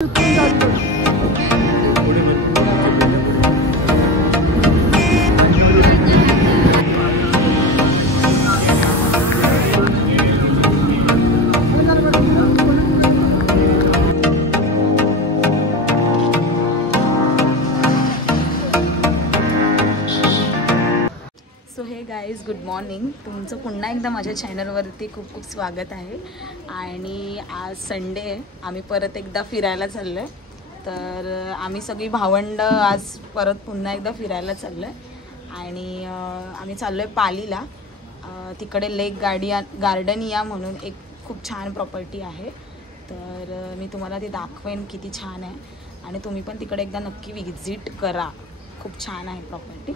So हे guys good morning. तुमचं पुन्हा एकदा माझ्या चॅनलवरती खूप खूप स्वागत आहे. आणि आज संडे आहे, आम्ही परत एकदा फिरायला चाललो आहे. तर आम्ही सगळी भावंड आज परत पुन्हा एकदा फिरायला चाललो आहे. आणि आम्ही चाललो आहे पालीला. तिकडे लेक गार्डनिया म्हणून एक खूप छान प्रॉपर्टी आहे. तर मी तुम्हाला ते दाखवेन किती छान आहे. आणि तुम्ही पण तिकडे एकदा नक्की विजिट करा. खूप छान आहे प्रॉपर्टी.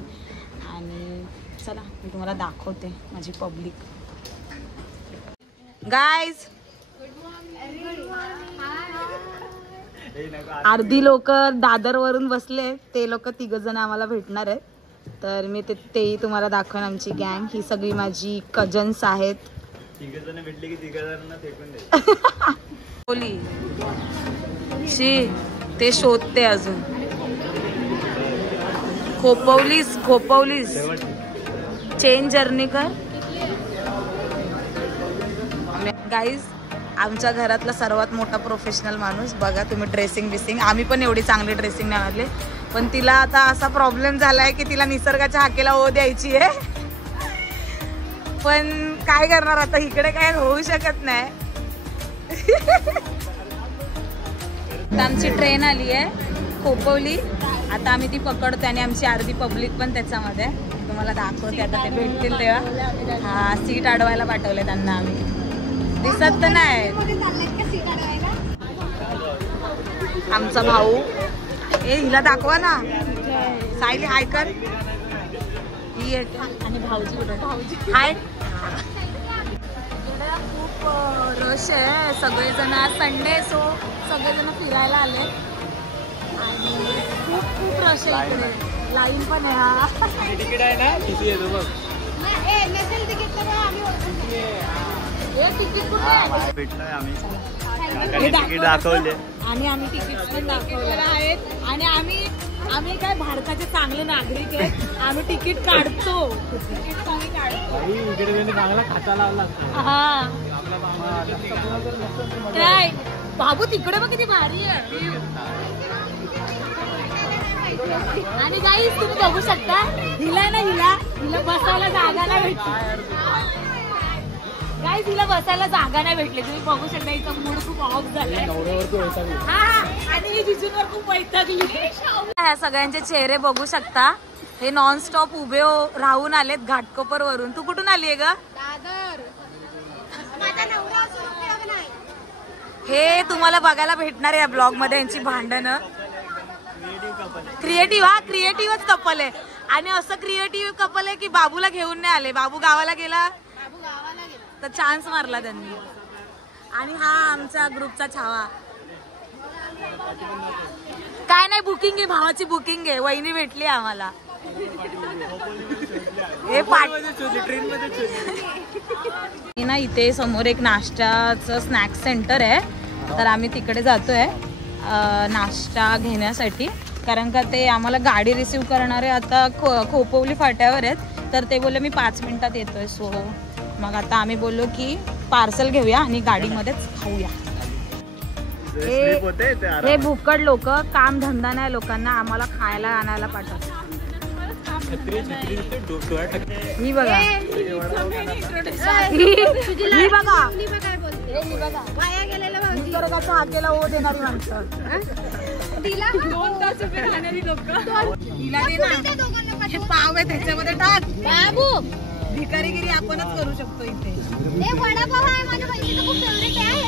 आणि चला मी तुम्हाला दाखवते माझी पब्लिक. गाईज अर्धी लोक दादरवरून बसले, ते लोक 3 जण आम्हाला भेटणार आहेत. तर मी तेही तुम्हाला दाखवेन. आमची गँग ही सगळी माझी कजन्स आहेत. 3 जण भेटले की 3 जणांना फेकून दे. बोली शी ते शोधते अजून. खोपवलीस चेन जर्नी कर. गाईज आमच्या घरातला सर्वात मोठा प्रोफेशनल माणूस बघा तुम्ही. ड्रेसिंग आम्ही पण एवढी चांगली ड्रेसिंग नाही आणली, पण तिला आता असा प्रॉब्लेम झालाय की तिला निसर्गाच्या हाकेला ओ द्यायची आहे. पण काय करणार आता, इकडे काय होऊ शकत नाही. आमची ट्रेन आली आहे खोपवली. आता आम्ही ती पकडतो आणि आमची अर्धी पब्लिक पण त्याच्यामध्ये. तुम्हाला दाखवते आता, ते भेटतील तेव्हा. हा सीट अडवायला पाठवले त्यांना आम्ही. दिसत तर नाही आमचा भाऊ. हिला दाखवा ना. सायली हाय कर. ही आणि भाऊजी कुठे हाय. खूप रश आहे. सगळेजण आज संडे सो सगळेजण फिरायला आले. आणि खूप रश आहे इकडे. लाईन पण आहे. हा तिकीट आहे ना, किती आहे तो बघ. भेटलोय आम्ही. तिकीट दाखवले आणि आम्ही तिकीट पण दाखवले आहेत. आणि आम्ही काय भारताचे चांगले नागरिक आहेत. आम्ही तिकीट काढतो. तिकीट आम्ही काढतो. चांगला खाता लावला. हा काय बाबू तिकडे बघ किती भारी आहे. आणि गाईस तुम्ही बघू शकता हिला बसायला जागा नाही भेटली. गाईस हिला बसायला जागा नाही भेटली. तुम्ही बघू शकता हिचा मूड खूप ऑफ झालाय. हा आणि ही जिजूंवर खूप वैतागली. ह्या सगळ्यांचे चेहरे बघू शकता. हे नॉनस्टॉप उभे राहून आलेत घाटकोपर वरून. तू कुठून आली आहे ग? हे तुम्हाला बघायला भेटणार आहे या ब्लॉग मध्ये यांची भांडणं. क्रिएटिव्हच कपल आहे. आणि असं क्रिएटिव्ह कपल आहे की बाबूला घेऊन नाही आले. बाबू गावाला गेला तर चान्स मारला त्यांनी. आणि हा आमच्या ग्रुपचा छावा. काय नाही बुकिंग आहे, भावाची बुकिंग आहे. वहिनी भेटली आम्हाला. हे ना इथे समोर एक नाश्त्याचं स्नॅक्स सेंटर आहे. तर आम्ही तिकडे जातोय नाश्ता घेण्यासाठी. कारण का ते आम्हाला गाडी रिसीव करणारे आता खोपवली फाट्यावर आहेत. तर ते बोलले मी 5 मिनिटात येतोय. सो मग आता आम्ही बोललो की पार्सल घेऊया आणि गाडीमध्येच खाऊया. हे भुक्कड लोक, काम धंदा नाही लोकांना, आम्हाला खायला आणायला पाठवतात. ही बघा निसर्गाच्या हाकेला ओ देणारी माणसं. पाव आहे त्याच्यामध्ये टाक. बाबू भिकारीगिरी आपणच करू शकतो इथे. वडापाव आहे माझ्या बहिणीचा खूप फेवरेट आहे.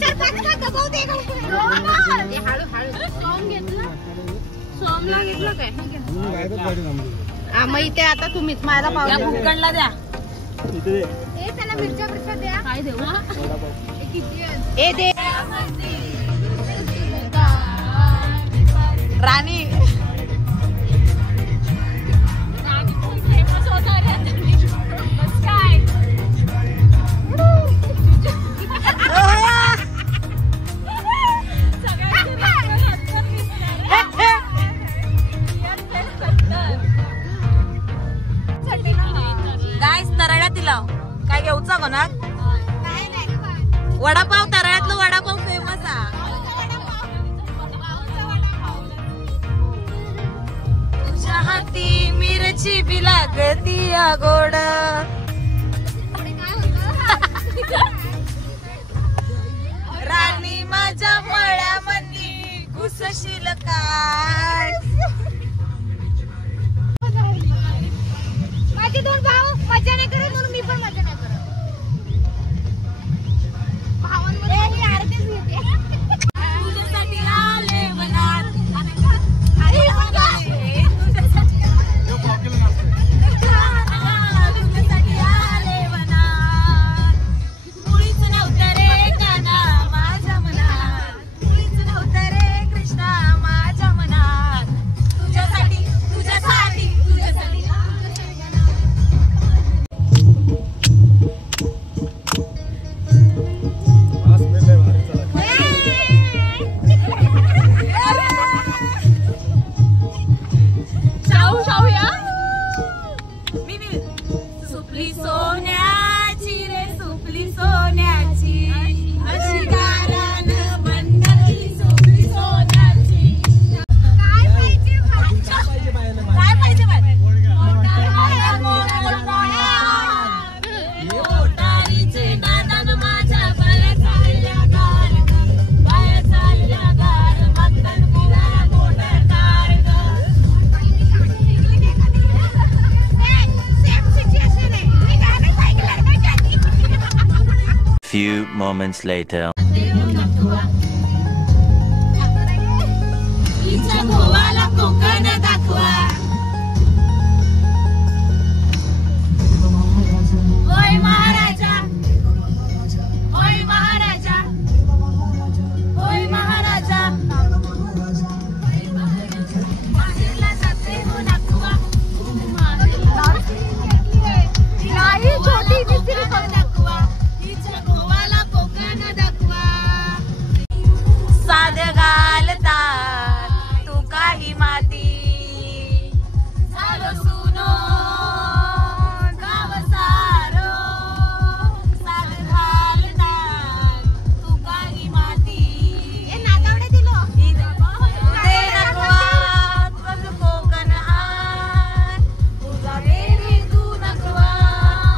4-5 खातो भाऊ. ते सोमला घेतलं काय? मग इथे आता तुम्हीच माझा पाव भुक्कडला द्या. त्याला मिरच्या द्या. काय देऊ किती दे राणी. फेमस होणार आहे काय. तुझी बी लागती गोड. राणी माझ्या मळ्यामध्ये घुसशील काय. माझे दोन भाऊ मजा नाही करत म्हणून मी पण मजा नाही करत. भावांमध्ये ही आरतीच घेते. तुझ्यासाठी आले मनात. तुझ्यासाठी आले मनात. मुळीच नव्हतं रे काना माझ्या मनात. मुळीच नव्हतं रे कृष्णा माझ्या मनात. तुझ्यासाठी तुझ्यासाठी तुझ्यासाठी. सुपली सोन्याची रे सुपली सोन्याची अशी गारान मंडळी सुपली सोन्याची. काय पाहिजे मोटारीचे दादा माझ्या बाया चालल्या गार बाया चालल्या गार मक्कन पुरा मोटर कार ग. Few moments later. हिच्या गोवाला कोकण दाखवा. होय महाराजा होय महाराजा होय महाराजा. माहेरला जाते हो दाखवा. नाही छोटी दिसली दाखवा. हिच्या गोवाला कोकण दाखवा. साध घालतात तू काही माती. झालो सुनो गाव सारो. साध घालतात तू काही माती. हे नागावडे दिलो. ते नकवा तुझं कोकण हाय. तुझा बेरी तू नकवा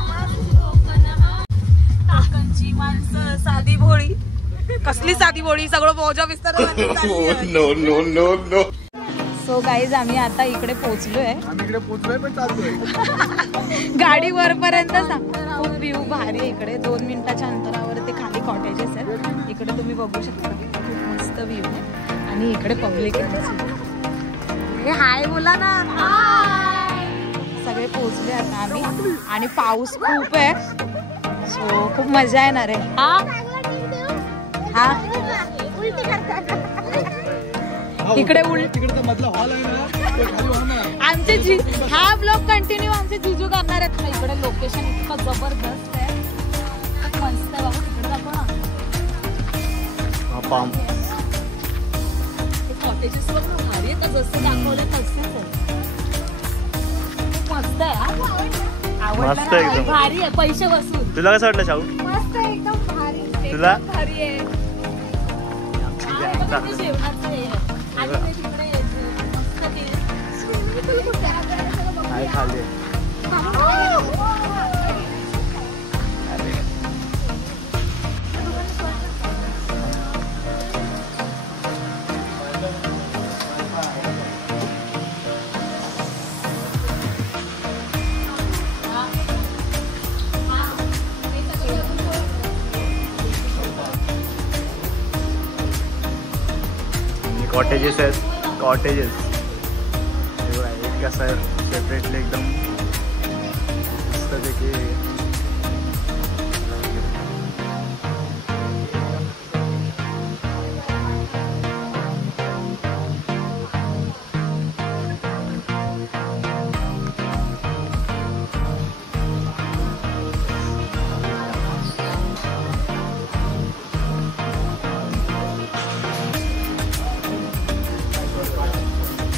माझं कोकण हाय. कोकणची माणसं साधी भोळी. कसली साधी भोळी सगळं बोजा विस्तार. सो गाईज आम्ही आता इकडे पोहोचलोय. पण चालतोय. गाडी वरपर्यंत खूप व्ह्यू भारी आहे इकडे. 2 मिनिटाच्या अंतरावर ते खाली कॉटेजेस आहेत. इकडे तुम्ही बघू शकता खूप मस्त व्ह्यू आहे. आणि इकडे पब्लिक आहे. हाय बोला ना. सगळे पोहोचले आता आम्ही. आणि पाऊस खूप आहे सो खूप मजा येणार आहे. हा उलटी करतात. इकडे तिकडे मधला हॉल आहे ना ते खाली वाहणार. आमचे हा ब्लॉग कंटिन्यू आमचे जिजू करणार आहेत ना. इकडे लोकेशन इतकं जबरदस्त आहे. मस्त आहे बाबा. तिकडे दाखव ना. ते कॉटेजेस बघ ना भारी आहे. जसं दाखवलं तसंच आहे. खूप मस्त आहे. मस्त आहे एकदम. भारी आहे. पैसे वसूल. तुला कसं वाटलं शाहू? मस्त एकदम भारी. तुला? भारी आहे. जेवणाचं आहे. आणि ते तिकडे मस्त काय खाल्ले? कॉटेजेस आहेत. कॉटेजेस एक कसं आहे सेपरेटली एकदम मस्तपैकी.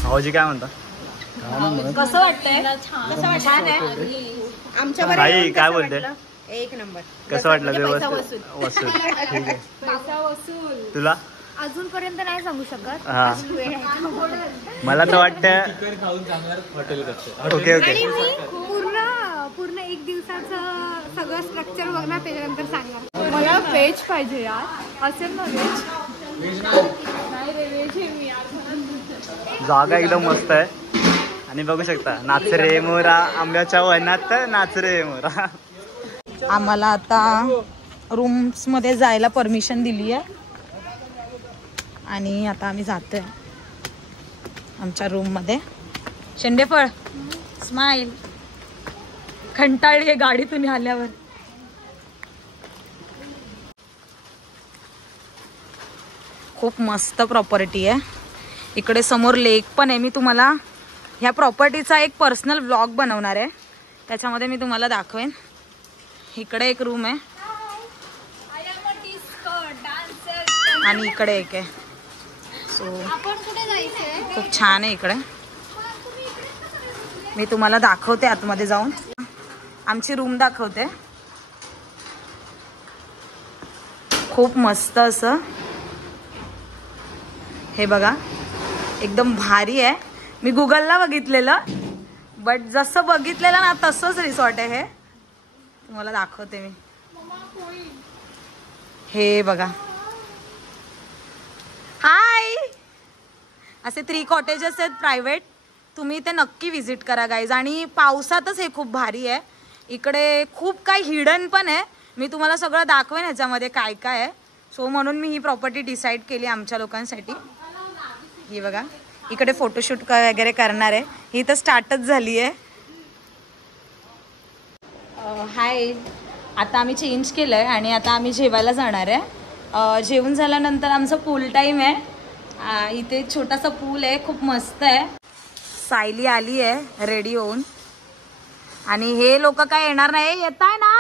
भाऊजी काय म्हणता? कसं वाटतंय? छान आहे. आमच्या आई काय बोलते? एक नंबर. कसं वाटलं? व्यवस्थित वसूल. ठीक आहे. तुला अजूनपर्यंत नाही सांगू शकत. हा. अजून वेळ आहे. मला तर वाटतं चिकन खाऊन जाणार हॉटेल ओके ओके. आणि मी पूर्ण एक दिवसाचं सगळं स्ट्रक्चर बघणार त्याच्यानंतर सांगणार. मला व्हेज पाहिजे यार. असेल ना व्हेज? नाही रे व्हेज आहे मी यार. जागा एकदम मस्त आहे आणि बघू शकता नाच रे मोरा आंब्याच्या वनात नाच रे मोरा. आम्हाला आता रूम्समध्ये जायला परमिशन दिली आहे आणि आता आम्ही जातोय आमच्या रूममध्ये. शेंडेफळ स्माईल कंटाळली आहे गाडीतून आल्यावर. खूप मस्त प्रॉपर्टी आहे. इकडे समोर लेक पण आहे. मी तुम्हाला ह्या प्रॉपर्टीचा एक पर्सनल व्लॉग बनवणार आहे, त्याच्यामध्ये मी तुम्हाला दाखवेन. इकडे एक रूम आहे आणि इकडे एक आहे. सो आपण कुठे जायचंय? खूप छान आहे इकडे. मी तुम्हाला दाखवते आतमध्ये जाऊन. आमची रूम दाखवते. खूप मस्त असं हे बघा, एकदम भारी आहे. मी गुगलला बघितलेलं, बट जसं बघितलेलं ना तसंच रिसॉर्ट आहे हे. तुम्हाला दाखवते मी. हे बघा, हाय, असे 3 कॉटेजेस आहेत प्रायव्हेट. तुम्ही ते नक्की विजिट करा गाईज. आणि पावसातच हे खूप भारी आहे. इकडे खूप काही हिडन पण आहे. मी तुम्हाला सगळं दाखवेन ह्याच्यामध्ये काय काय आहे. सो म्हणून मी ही प्रॉपर्टी डिसाईड केली आमच्या लोकांसाठी. ही बघा, इकडे फोटोशूट वगैरे करणार आहे. ही तर स्टार्टच झाली आहे. हाय, आता आम्ही चेंज केलं आहे आणि आता आम्ही जेवायला जाणार आहे. जेवण झाल्यानंतर आमचा पूल टाईम आहे. इथे छोटासा पूल आहे, खूप मस्त आहे. सायली आली आहे रेडी होऊन आणि हे लोक काय येणार नाही. येत आहे ना,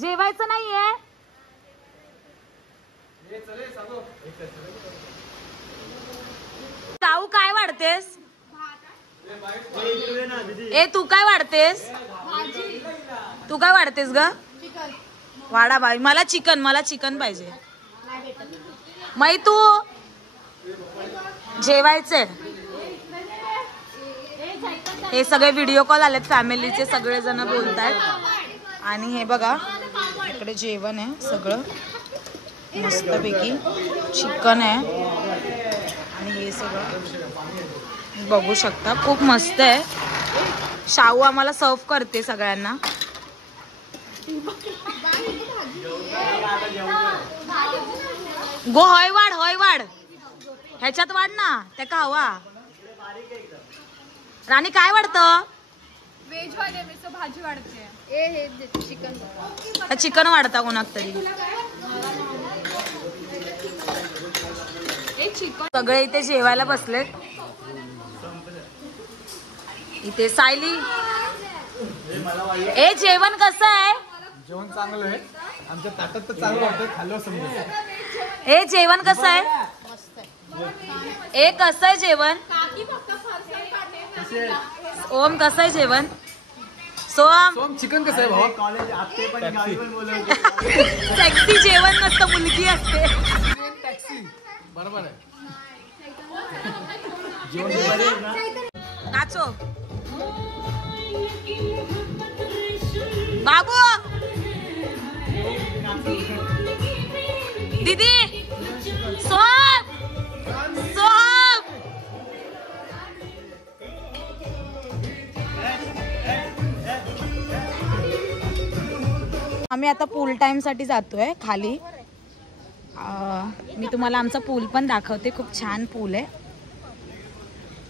जेवायचं नाही आहे. ताऊ काय वाढतेस? ए तू काय वाढतेस? तू काय वाढतेस ग? वाडा बाई. मला चिकन पाहिजे. मै तू जेवायचंय. हे सगळे व्हिडिओ कॉल आलेत फॅमिलीचे, सगळे जण बोलतायत. आणि हे बघा, इकडे जेवण आहे सगळं मस्तपैकी. चिकन आहे आणि हे सगळं बघू शकता, खूप मस्त आहे. शाहू आम्हाला सर्व करते सगळ्यांना. गो हय वाढ ह्याच्यात वाढ ना, त्या का हवा. राणी काय वाढतं? व्हेज वाले मी तर भाजी वाढते. चिकन चिकन वाढता कोणाक तरी. सगळे इथे जेवायला बसलेत. इथे सायली. ए जेवण कसं आहे? जेवण चांगलं आहे. आमच्या ताटात तर चांगलं वाटतं, खाल्लं समजा. ए जेवण कसं आहे? ए कसं आहे जेवण? ओम कसं आहे जेवण? सोम चिकन कसं आहे भाऊ? कॉलेज आते पण गावी पण बोलवते. सेक्सी जेवण नसतं, मुलगी असते. टॅक्सी बरोबर आहे. नाचो बाबू. दीदी सोम आम्ही आता पूल टाइम साठी जातोय खाली. मी तुम्हाला आमचा पूल पण दाखवते. खूप छान पूल आहे.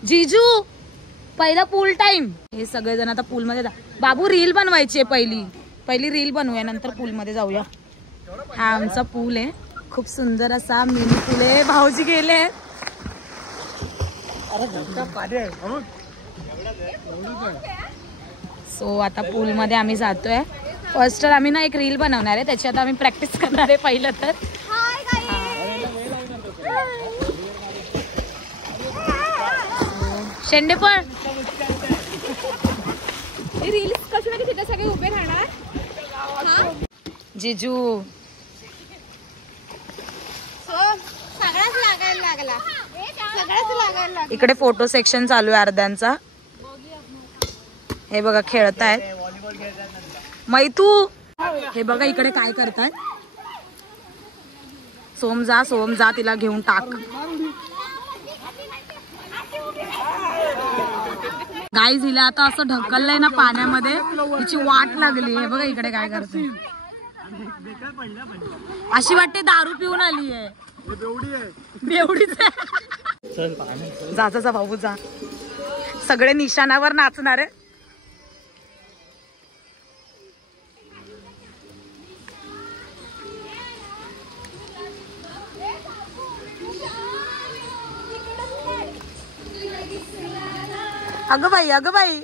जीजू पहिला पूल टाइम. हे सगळेजण आता पूल मध्ये बाबू रील बनवायची आहे. पहिली रील बनवूया, नंतर पूल मध्ये जाऊया. हा आमचा पूल आहे, खूप सुंदर असा मिनी पूल आहे. भाऊजी गेले. सो आता पूल मध्ये आम्ही जातोय. फर्स्ट तर आम्ही ना एक रील बनवणार आहे, त्याची आता आम्ही प्रॅक्टिस करणार आहे पहिलं तर. शेंडे पण रील्स कशी ना की तिथे सगळे उभे राहणार. जिजू सगळ्याच लागायला लागला, सगळंच लागायला लागलं. इकडे फोटो सेक्शन चालू आहे अर्ध्यांचा. हे बघा खेळतायत मैतू. हे बघा इकडे काय करतायत. सोम जा तिला घेऊन टाक. गाईज हिला आता असं ढकललंय ना पाण्यामध्ये, तिची वाट लागली. हे बघा इकडे काय करते. अशी वाटते दारू पिऊन आली आहे. बेवडीच आहे. जा भाऊ जा. सगळे निशाणावर नाचणार आहे. अगं बाई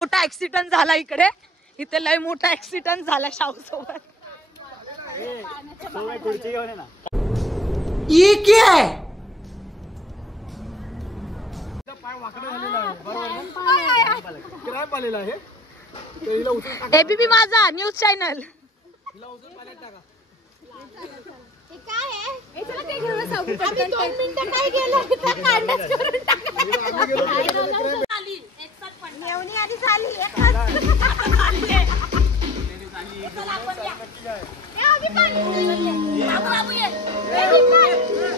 मोठा ऍक्सिडेंट झाला इकडे. इथे लय मोठा ऍक्सिडेंट झाला शाहू सोबत. एबीपी माझा न्यूज चॅनल.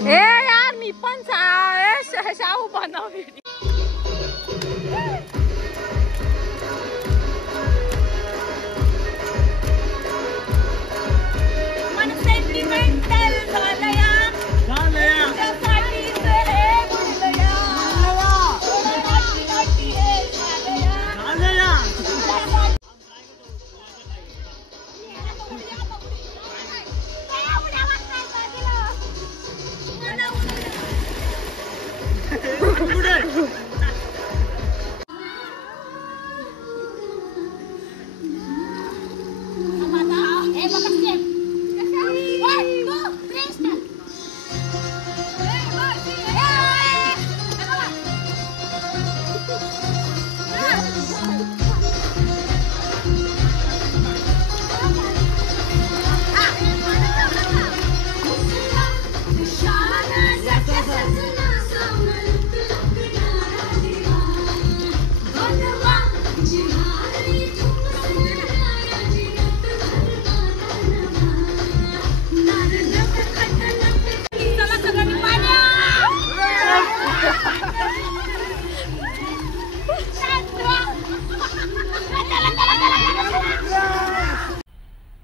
ए यार मी पण शाहू बनव.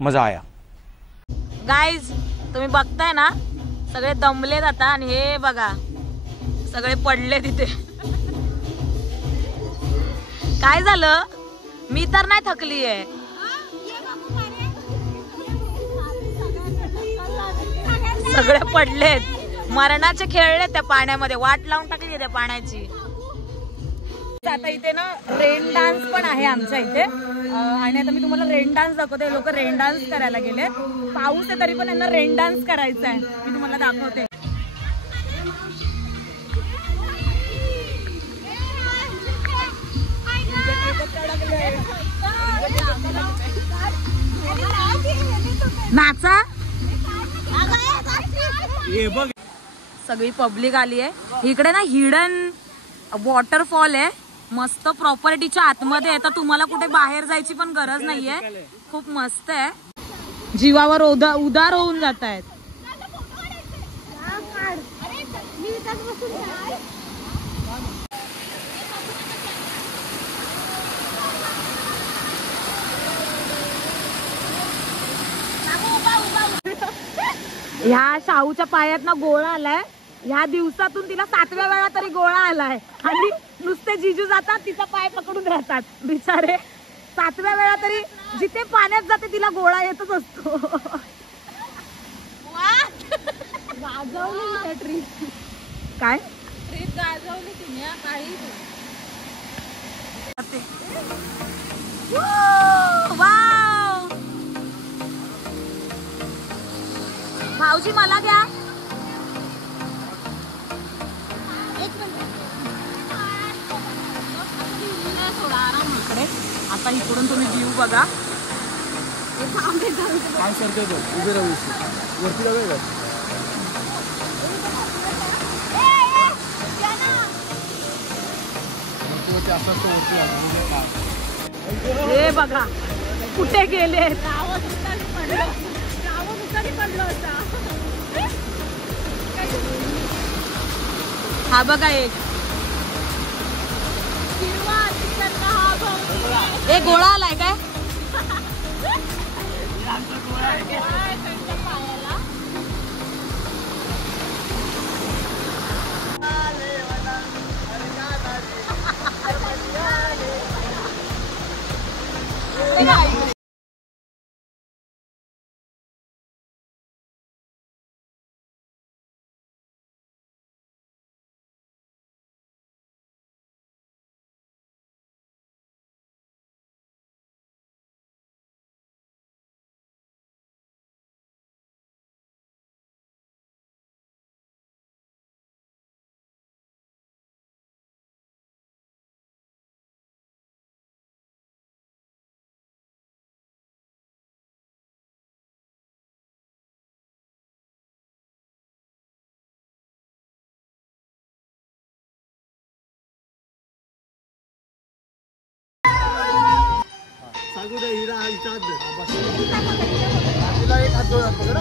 मजा आया. गाईज तुम्ही बघताय ना सगळे दमलेत आता. आणि हे बघा सगळे पडले तिथे. काय झालं. मी तर नाही थकली आहे. सगळे पडलेत. मरणाचे खेळले त्या पाण्यामध्ये. वाट लावून टाकली त्या पाण्याची. आता इथे ना रेन डान्स पण आहे आमच्या इथे. आणि आता मी तुम्हाला रेन डान्स दाखवते. लोक रेन डान्स करायला गेले. पाऊस आहे तरी पण यांना रेन डान्स करायचा आहे. मी तुम्हाला दाखवते. नाचा. सगळी पब्लिक आली आहे इकडे ना. हिडन वॉटरफॉल आहे मस्त. प्रॉपर्टीच्या आतमध्ये आहे. तर तुम्हाला कुठे बाहेर जायची पण गरज नाहीये. खूप मस्त आहे. जीवावर उदार होऊन जात आहेत. ह्या शाहूच्या पायात ना गोळा आलाय. ह्या दिवसातून तिला 7व्या वेळा तरी गोळा आलाय. आणि नुसते जिजू जातात तिचा पाय पकडून राहतात बिचारे. 7व्या वेळा तरी जिथे पाण्यात जाते तिला गोळा येतच असतो. गाजवली ट्रीप. काय ट्रीप गाजवली तिने काही. भाऊजी मला घ्या. आता इकडून तुम्ही व्ह्यू बघा. हे काय सरते तो उभे राहू वरती जाऊया का वरती असं वरती हे बघा कुठे गेले हा बघा एक गोळा आलाय काय एक हात पकड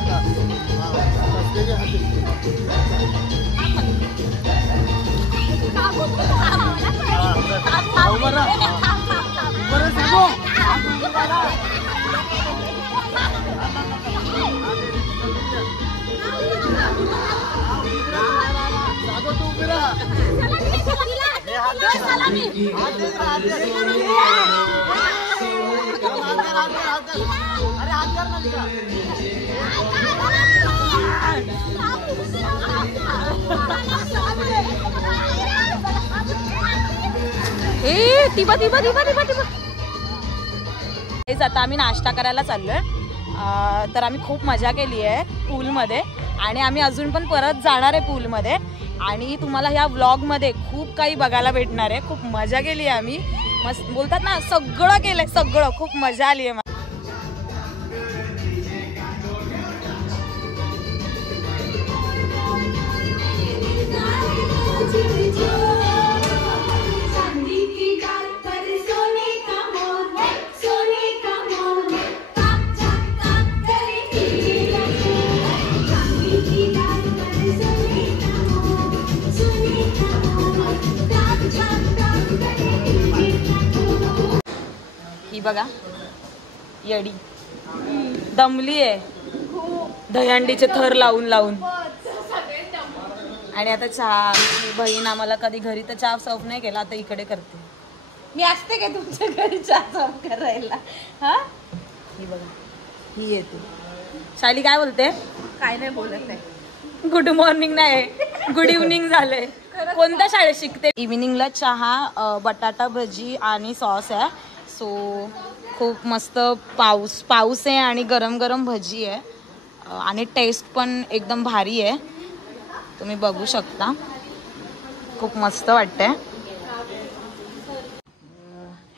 आता आम्ही नाश्ता करायला चाललोय तर आम्ही खूप मजा केली आहे पूलमध्ये आणि आम्ही अजून पण परत जाणार आहे पूलमध्ये आणि तुम्हाला ह्या व्लॉगमध्ये खूप काही बघायला भेटणार आहे. खूप मजा केली आहे आम्ही मस्त बोलतात ना सगळं केलंय सगळं खूप मजा आली आहे. ही बघा येडी दमली आहे दहीहंडीचे थर लावून लावून आणि आता चहा बहीण आम्हाला कधी घरी तर चहा सर्व नाही केला आता इकडे करते. मी असते का तुमच्या घरी चहा सर्व करायला हा. ही बघा ही येते शाली काय बोलते काय नाही बोलत नाही. गुड मॉर्निंग नाही गुड इव्हनिंग झालंय. कोणत्या शाळेत शिकते. इव्हिनिंगला चहा बटाटा भजी आणि सॉस आहे. सो खूप मस्त पाऊस आहे आणि गरम गरम भजी आहे आणि टेस्ट पण एकदम भारी आहे. तुम्ही बघू शकता खूप मस्त वाटतंय.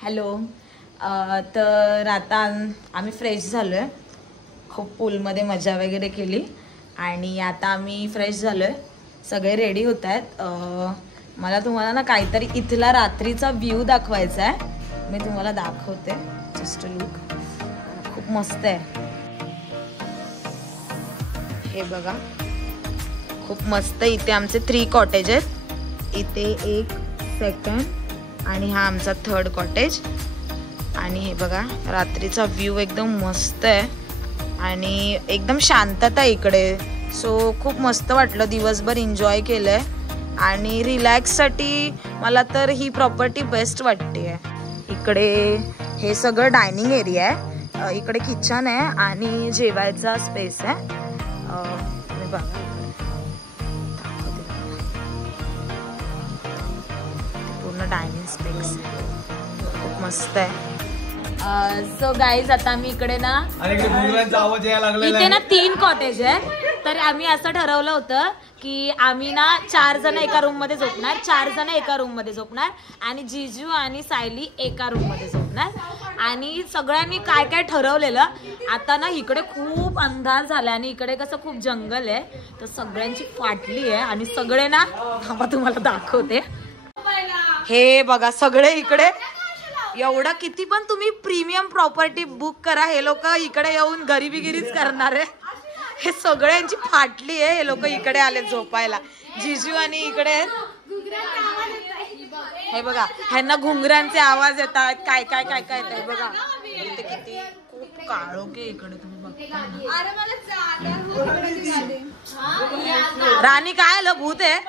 हॅलो तर आता आम्ही फ्रेश झालो आहे. खूप पूलमध्ये मजा वगैरे केली आणि आता आम्ही फ्रेश झालो आहे. सगळे रेडी होत आहेत. मला तुम्हाला ना काहीतरी इथला रात्रीचा व्ह्यू दाखवायचा आहे. मी तुम्हाला दाखवते जस्ट लुक खूप मस्त आहे. हे बघा खूप मस्त. इथे आमचे 3 कॉटेज आहेत. इथे एक सेकंड आणि हा आमचा 3rd कॉटेज आणि हे बघा रात्रीचा व्ह्यू एकदम मस्त आहे आणि एकदम शांतता इकडे. सो खूप मस्त वाटलं. दिवसभर एन्जॉय केलंय आणि रिलॅक्ससाठी मला तर ही प्रॉपर्टी बेस्ट वाटते. इकडे हे सगळं डायनिंग एरिया आहे. इकडे किचन आहे आणि जेवायचा स्पेस आहे. बघा पूर्ण डायनिंग स्पेस खूप मस्त आहे. सो गाईज आता आम्ही इकडे ना इथे ना 3 कॉटेज आहे. तर आम्ही असं ठरवलं होतं की आम्ही ना 4 जण एका रूम मध्ये झोपणार, 4 जण एका रूम मध्ये झोपणार आणि जिजू आणि सायली एका रूम मध्ये झोपणार आणि सगळ्यांनी काय काय ठरवलेलं. आता ना इकडे खूप अंधार झाला आणि इकडे कसं खूप जंगल आहे, तर सगळ्यांची फाटली आहे आणि सगळे ना थांबा तुम्हाला दाखवते. हे बघा सगळे इकडे एवढं किती पण तुम्ही प्रीमियम प्रॉपर्टी बुक करा, हे लोक इकडे येऊन गरिबीगिरीच करणार आहे. हे सगळ्यांची फाटली आहे. हे लोक इकडे आले झोपायला. जिजू आणि इकडे हे बघा ह्यांना घुंगरांचे आवाज येतात. काय काय काय काय येत बघा. इथे किती खूप काळोखे इकडे तुम्ही बघता. राणी काय आलं भूत आहे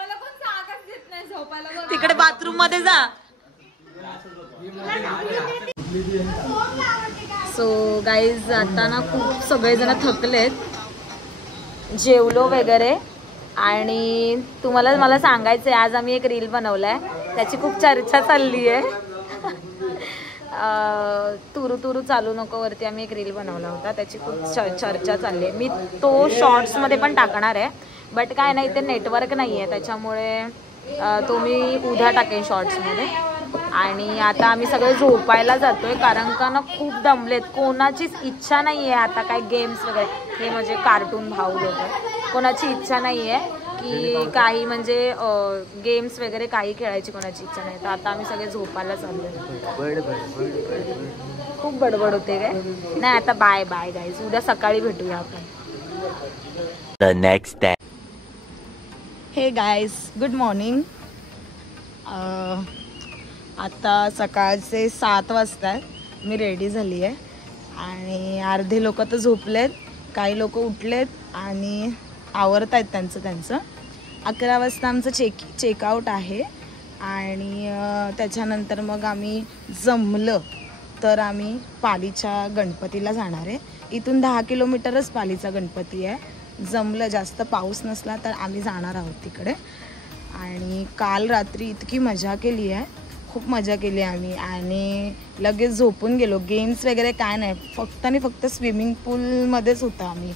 तिकडे बाथरूम मध्ये जा. सो गाईज आता ना खूप सगळेजण थकलेत, जेवलो वगैरे. आणि तुम्हाला मला सांगायचं आहे, आज आम्ही एक रील बनवलाय, त्याची खूप चर्चा चालली आहे. तुरू तुरू चालू नको वरती आम्ही एक रील बनवला होता, त्याची खूप चर्चा चालली आहे. मी तो शॉर्ट्समध्ये पण टाकणार आहे, बट काय नाही ते नेटवर्क नाही आहे, त्याच्यामुळे तो मी उद्या टाकेन शॉर्ट्समध्ये. आणि आता आम्ही सगळे झोपायला जातोय, कारण का ना खूप दमलेत. कोणाचीच इच्छा नाही आहे आता काय गेम्स वगैरे, हे म्हणजे कार्टून भाऊ लोक, कोणाची इच्छा नाही आहे की काही म्हणजे गेम्स वगैरे काही खेळायची कोणाची इच्छा नाही. तर आता आम्ही सगळे झोपायला चाललोय. खूप बडबड होते काय नाही. आता बाय बाय गाईज, उद्या सकाळी भेटूया आपण. Next day. हे गाईज गुड मॉर्निंग. आता सकाळचे 7 वाजता मी रेडी झाली आहे आणि अर्धे लोक तर झोपलेत, काही लोक उठलेत आणि आवरत आहेत त्यांचं. 11 वाजता आमचं चेकआउट आहे. आणि त्याच्यानंतर मग आम्ही जमलं तर आम्ही पालीच्या गणपतीला जाणार आहे. इथून 10 किलोमीटरच पालीचा गणपती आहे. जमलं जास्त पाऊस नसला तर आम्ही जाणार आहोत तिकडे. आणि काल रात्री इतकी मजा केली आहे, खूप मजा केली आम्ही. आणि लगेच झोपून गेलो. गेम्स वगैरे काय नाही, फक्त आणि फक्त स्विमिंग पूलमध्येच होतो आम्ही.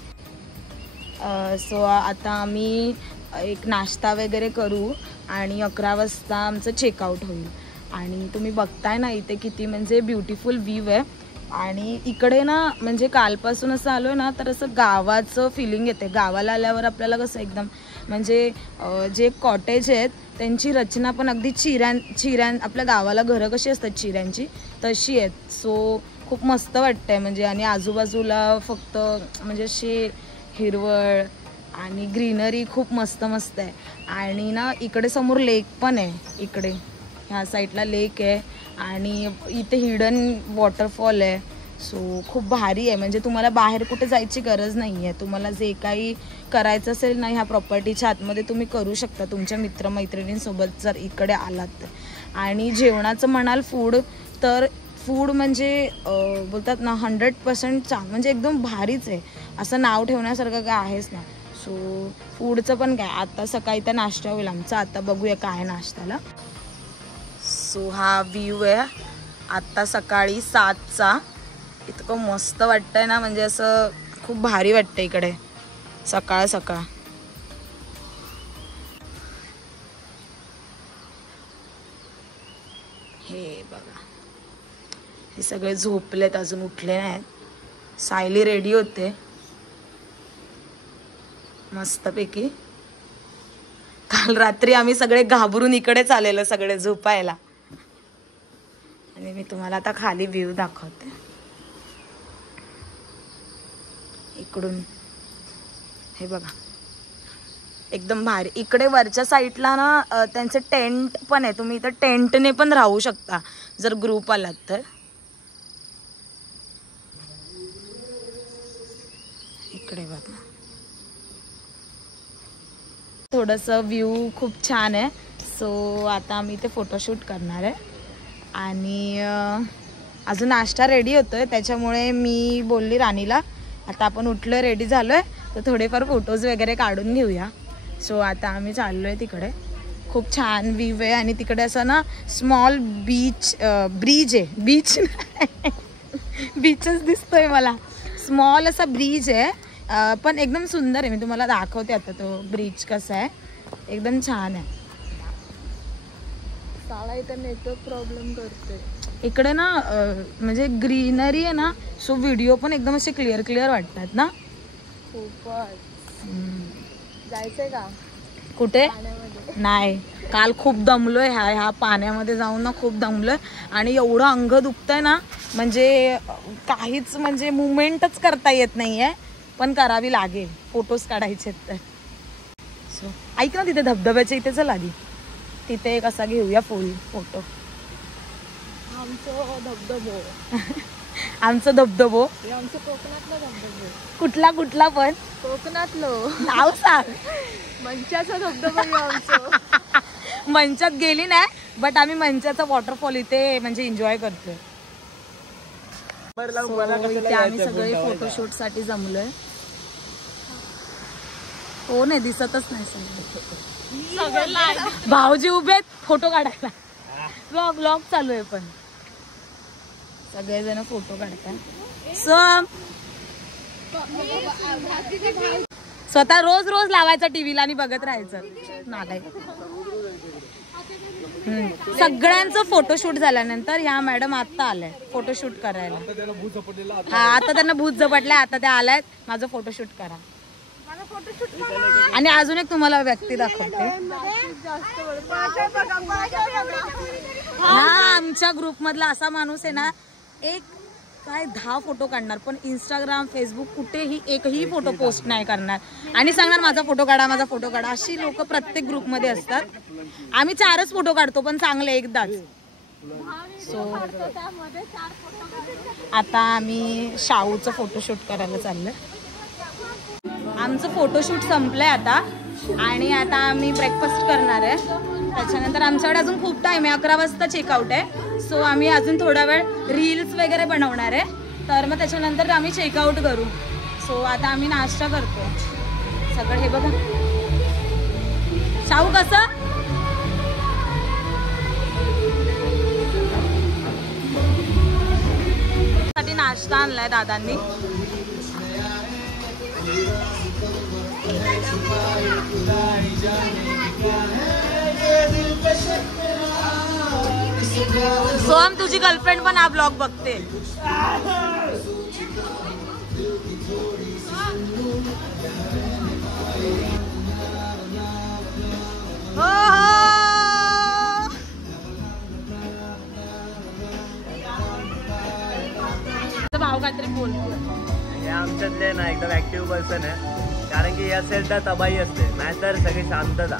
सो आता आम्ही एक नाश्ता वगैरे करू आणि 11 वाजता आमचं चेकआउट होईल. आणि तुम्ही बघताय ना इथे किती म्हणजे ब्युटिफुल व्ह्यू आहे. आणि इकडे ना म्हणजे कालपासून असं आलो आहे ना तर असं गावाचं फिलिंग येते. गावाला आल्यावर आपल्याला कसं एकदम म्हणजे जे कॉटेज आहेत त्यांची रचना पण अगदी चिऱ्यां आपल्या गावाला घरं कशी असतात चिऱ्यांची तशी आहेत. सो खूप मस्त वाटतंय म्हणजे. आणि आजूबाजूला फक्त म्हणजे अशी हिरवळ आणि ग्रीनरी खूप मस्त मस्त आहे. आणि ना इकडे समोर लेक पण आहे, इकडे ह्या साईडला लेक आहे आणि इथे हिडन वॉटरफॉल आहे. सो खूप भारी आहे म्हणजे. तुम्हाला बाहेर कुठे जायची गरज नाही आहे. तुम्हाला जे काही करायचं असेल ना ह्या प्रॉपर्टीच्या आतमध्ये तुम्ही करू शकता तुमच्या मित्रमैत्रिणींसोबत जर इकडे आलात तर. आणि जेवणाचं म्हणाल फूड तर फूड म्हणजे बोलतात ना 100% म्हणजे एकदम भारीच आहे. असं नाव ठेवण्यासारखं काय आहेच ना. सो फूडचं पण काय आता सकाळी तर नाश्ता होईल आमचा. आता बघूया काय नाश्त्याला. सो हा व्ह्यू आहे आत्ता सकाळी 7चा. इतकं मस्त वाटतंय ना म्हणजे असं खूप भारी वाटतं इकडे सकाळ सकाळ. हे बघा हे सगळे झोपलेत, अजून उठले नाहीत. सायली रेडी होते मस्तपैकी. काल रात्री आम्ही सगळे घाबरून इकडेच आलेलो सगळे झोपायला. आणि मी तुम्हाला आता खाली व्ह्यू दाखवते इकडून. हे बघा एकदम भारी. इकडे वरच्या साईडला ना त्यांचे टेंट पण आहे, तुम्ही इथं टेंटने पण राहू शकता जर ग्रुप आलात तर. इकडे बघा थोडंसं व्ह्यू खूप छान आहे. सो आता आम्ही इथे फोटोशूट करणार आहे. आणि अजून नाश्ता रेडी होतोय त्याच्यामुळे मी बोलली राणीला आता आपण उठलो रेडी झालोय तर थोडेफार फोटोज वगैरे काढून घेऊया. सो आता आम्ही चाललोय तिकडे. खूप छान व्ह्यू आहे आणि तिकडे असं ना स्मॉल ब्रिज आहे. बीच बीचच दिसतोय मला. स्मॉल असा ब्रिज आहे पण एकदम सुंदर आहे. मी तुम्हाला दाखवते आता तो ब्रिज कसा आहे, एकदम छान आहे. साला इथं नेटवर्क प्रॉब्लेम करते. इकडे ना म्हणजे ग्रीनरी आहे ना, सो व्हिडिओ पण एकदम असे क्लिअर वाटतात ना. खूपच. जायचंय का कुठे पाण्यामध्ये? नाही, काल खूप दमलोय ह्या पाण्यामध्ये जाऊन ना, खूप दमलोय आणि एवढं अंग दुखतंय ना, म्हणजे काहीच म्हणजे मुवमेंटच करता येत नाहीये, पण करावी लागेल, फोटोज काढायचे तर. सो ऐक ना, तिथे धबधब्याच्या इथे चल आधी, तिथे एक असा घेऊया फुल फोटो. आमचं धबधबो आमचं धबधबो हे आमचं कोकणातलं धबधबो. कुठला पण कोकणातलं नाव सांग. मंचाचा धबधबा आहे आमचं. मंचात गेली नाही, बट आम्ही मंचाचा वॉटरफॉल इथे म्हणजे एन्जॉय करतोय. So, इथे आम्ही सगळे फोटोशूट साठी जमलोय. हो नाही, दिसतच नाही सगळे. भाऊजी उभे आहेत फोटो काढायला. ब्लॉग चालू आहे, पण सगळेजण फोटो काढतात. स्वतः रोज लावायचा टीव्हीला आणि बघत राहायचं. नालायक. सगळ्यांचं फोटोशूट झाल्यानंतर ह्या मॅडम आता आलाय फोटोशूट करायला. हा, आता त्यांना भूत झपटलाय, आता त्या आल्यात माझं फोटोशूट करा. आणि अजून एक तुम्हाला व्यक्ती दाखवते. हा, आमच्या ग्रुप मधला असा माणूस आहे ना, एक काय 10 फोटो काढणार, पण इंस्टाग्राम फेसबुक कुठेही एकही फोटो पोस्ट नाही करणार आणि सांगणार माझा फोटो काढा. अशी लोक प्रत्येक ग्रुप मध्ये असतात. आम्ही 4च फोटो काढतो, पण चांगले एकदाच. सो आता आम्ही शाहूचं फोटोशूट करायला चाललोय. आमचं फोटोशूट संपलंय आता आणि आता आम्ही ब्रेकफास्ट करणार आहे. त्याच्यानंतर आमच्याकडे अजून खूप टाइम आहे, 11 वाजता चेकआउट आहे. सो आम्ही अजून थोडा वेळ रील्स वगैरे बनवणार आहे, तर मग त्याच्यानंतर आम्ही चेकआउट करू. सो आता आम्ही नाश्ता करतो सगळं. हे बघा शाहू कसं साठी नाश्ता आणलाय दादांनी. सोहम, तुझी गर्लफ्रेंड पण हा ब्लॉग बघते. हो भाऊ काहीतरी बोलतो. हे आमच्यातले ना एकदम ऍक्टिव्ह पर्सन आहे, कारण की असेल तर तबाही असते, नाहीतर सगळी शांतता.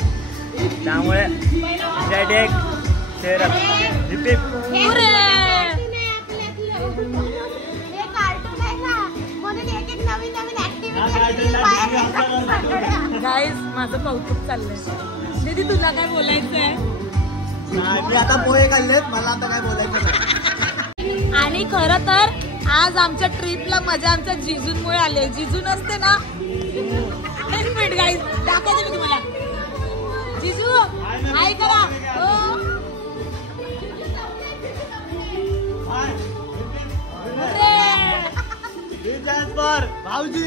त्यामुळे एक शेअर गाईज, माझं कौतुक चाललंय. दीदी तुला काय बोलायचंय? मी आता पोहे खाल्लेत, मला आता काय बोलायचं नाही. आणि खरं तर आज आमच्या ट्रिपला मजा आमच्या जिजूंमुळे आली. जिजू नसते ना, गाईज दाखवते मी तुम्हाला. जिजू हाय करा. भाऊजी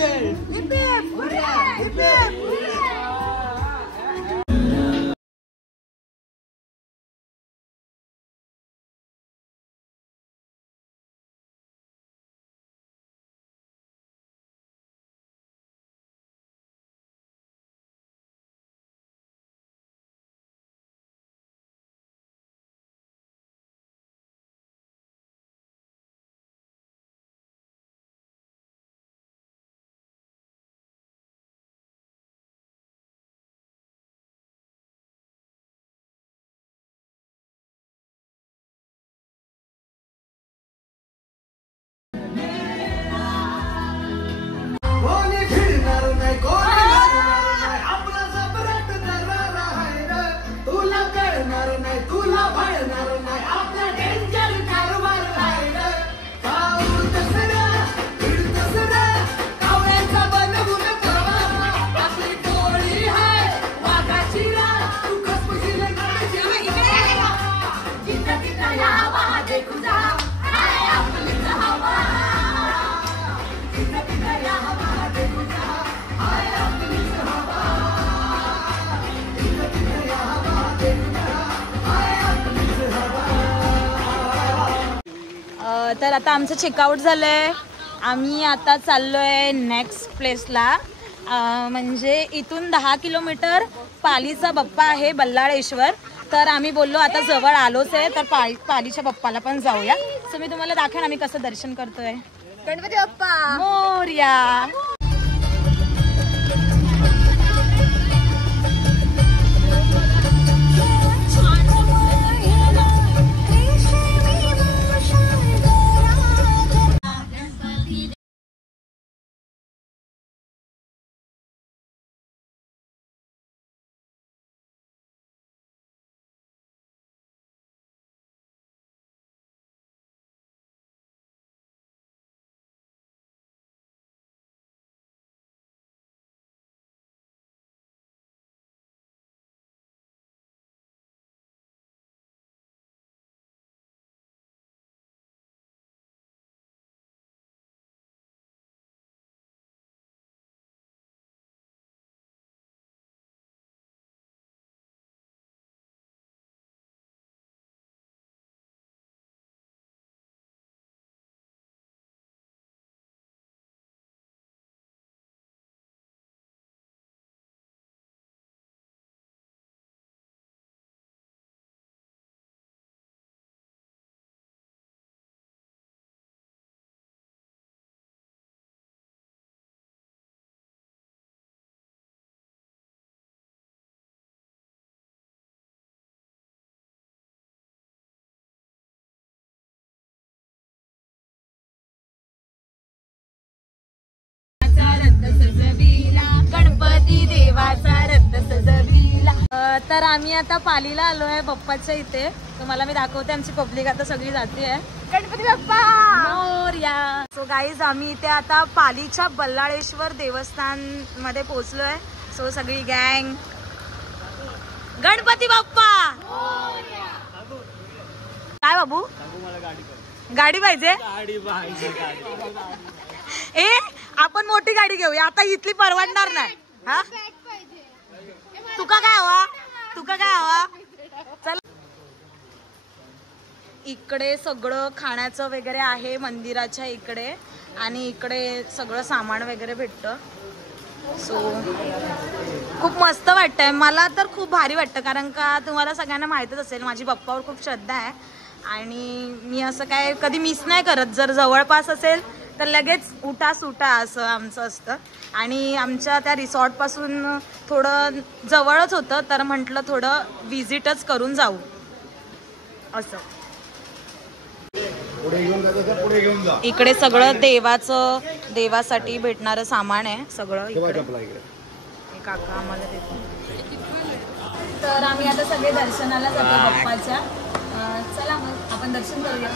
तर आता आमचं चेकआउट झालं आहे. आम्ही आता चाललो आहे नेक्स्ट प्लेसला. म्हणजे इथून 10 किलोमीटर पालीचा बाप्पा आहे बल्लाळेश्वर. तर आम्ही बोललो आता जवळ आलोच आहे तर पालीच्या बाप्पाला पण जाऊया. सो मी तुम्हाला दाखवेन आम्ही कसं दर्शन करतोय. गणपती बाप्पा मोरया. गणपती देवाचा रथ सजविला. तर आम्ही आता पालीला आलो आहे बाप्पाच्या इथे. तुम्हाला मी दाखवते आमची पब्लिक आता सगळी जाते आहे. गणपती बाप्पा मोरया. सो गाईज आम्ही इथे आता पालीच्या बल्लाळेश्वर देवस्थान मध्ये पोहोचलो आहे. सो सगळी गँग गणपती बाप्पा. काय बाबू गाडी पाहिजे? ए आपण मोठी गाडी घेऊया आता. इथली परवडणार नाही. हा तुका काय हवा? तुका काय हवा? चल. इकडे सगळं खाण्याचं वगैरे आहे मंदिराच्या इकडे. आणि इकडे सगळं सामान वगैरे भेटतं. सो खूप मस्त वाटतंय. मला तर खूप भारी वाटतं कारण का तुम्हाला सगळ्यांना माहीतच असेल माझी बाप्पावर खूप श्रद्धा आहे. आणि मी असं काय कधी मिस नाही करत. जर जवळपास असेल तर लगेच उठा सुटा असं आमचं असतं. आणि आमच्या त्या रिसॉर्टपासून थोडं जवळच होतं तर म्हटलं थोडं विजिटच करून जाऊ असं. इकडे सगळं देवासाठी भेटणारं सामान आहे सगळं इकडे. काका आम्हाला देतो. तर आम्ही आता सगळे दर्शनाला जातो बाप्पाच्या. चला मग आपण दर्शन करूया.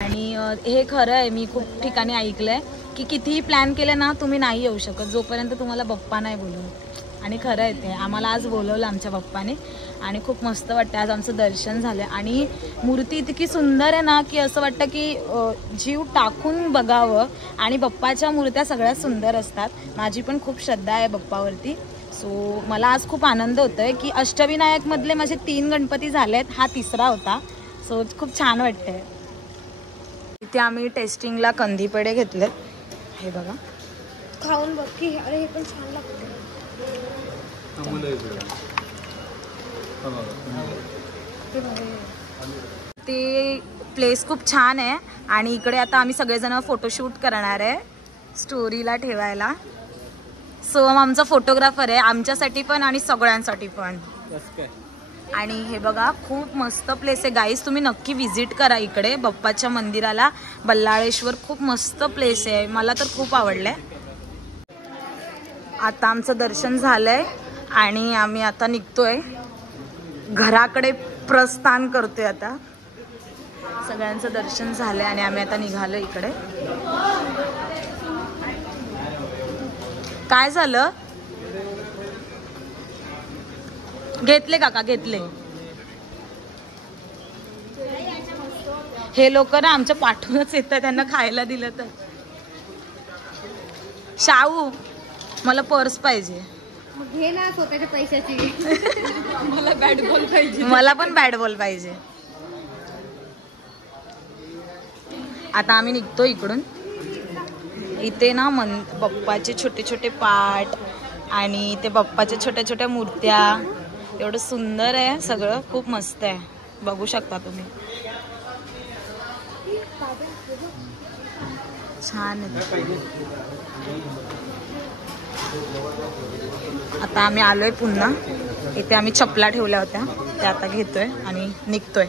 आणि हे खरं आहे. मी खूप ठिकाणी ऐकलंय की कितीही प्लॅन केलं ना तुम्ही नाही येऊ शकत जोपर्यंत तुम्हाला बाप्पा नाही बोलवत. आणि खरं आहे ते, आम्हाला आज बोलवलं आमच्या पप्पाने आणि खूप मस्त वाटतं. आज आमचं दर्शन झालं आणि मूर्ती इतकी सुंदर आहे ना की असं वाटतं की जीव टाकून बघावं. आणि बाप्पाच्या मूर्त्या सगळ्यात सुंदर असतात. माझी पण खूप श्रद्धा आहे बाप्पावरती. सो मला आज खूप आनंद होतो आहे की अष्टविनायकमधले माझे 3 गणपती झाले आहेत, हा 3रा होता. सो खूप छान वाटतंय. इथे आम्ही टेस्टिंगला कंदीपेढे घेतलेत, हे बघा. खाऊन बघ की, अरे हे पण छान लागतं. ते प्लेस खूप छान आहे आणि इकडे आता आम्ही सगळेजण फोटोशूट करणार आहे स्टोरीला ठेवायला. सो आमचा फोटोग्राफर आहे आमच्यासाठी पण आणि सगळ्यांसाठी पण. आणि हे बघा खूप मस्त प्लेस आहे गाईज, तुम्ही नक्की विजिट करा इकडे बाप्पाच्या मंदिराला. बल्लाळेश्वर खूप मस्त प्लेस आहे, मला तर खूप आवडलंय. आता आमचं दर्शन झालंय आणि आम्ही आता निघतोय घराकडे, प्रस्थान करतोय. आता सगळ्यांचं दर्शन झालंय आणि आम्ही आता निघालो इकडे. काय झालं? घेतले काका, घेतले. हे लोक ना आमच्या पाठवूनच येतात, त्यांना खायला दिलं तर. शाहू मला पर्स पाहिजे. घे ना स्वतःच्या पैशाची. मला बॅट बॉल पाहिजे. मला पण बॅट बॉल पाहिजे. आता आम्ही निघतो इकडून. इथे ना बाप्पाचे छोटे छोटे पाट आणि ते बाप्पाच्या छोट्या छोट्या मूर्त्या, एवढं सुंदर आहे सगळं, खूप मस्त आहे, बघू शकता तुम्ही. छान आहे. आता आम्ही आलोय पुन्हा. इथे आम्ही चपला ठेवल्या होत्या, त्या आता घेतोय आणि निघतोय.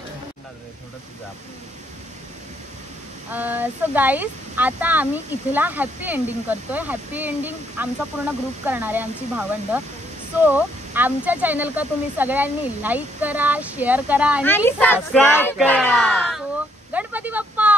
सो गाईज, आता आम्ही इथला हॅपी एंडिंग करतोय. हॅपी एंडिंग आमचा पूर्ण ग्रुप करणार आहे, आमची भावंड. सो आमच्या चॅनल का तुम्ही सगळ्यांनी लाईक करा, शेअर करा आणि सबस्क्राईब करा. सो गणपती बाप्पा.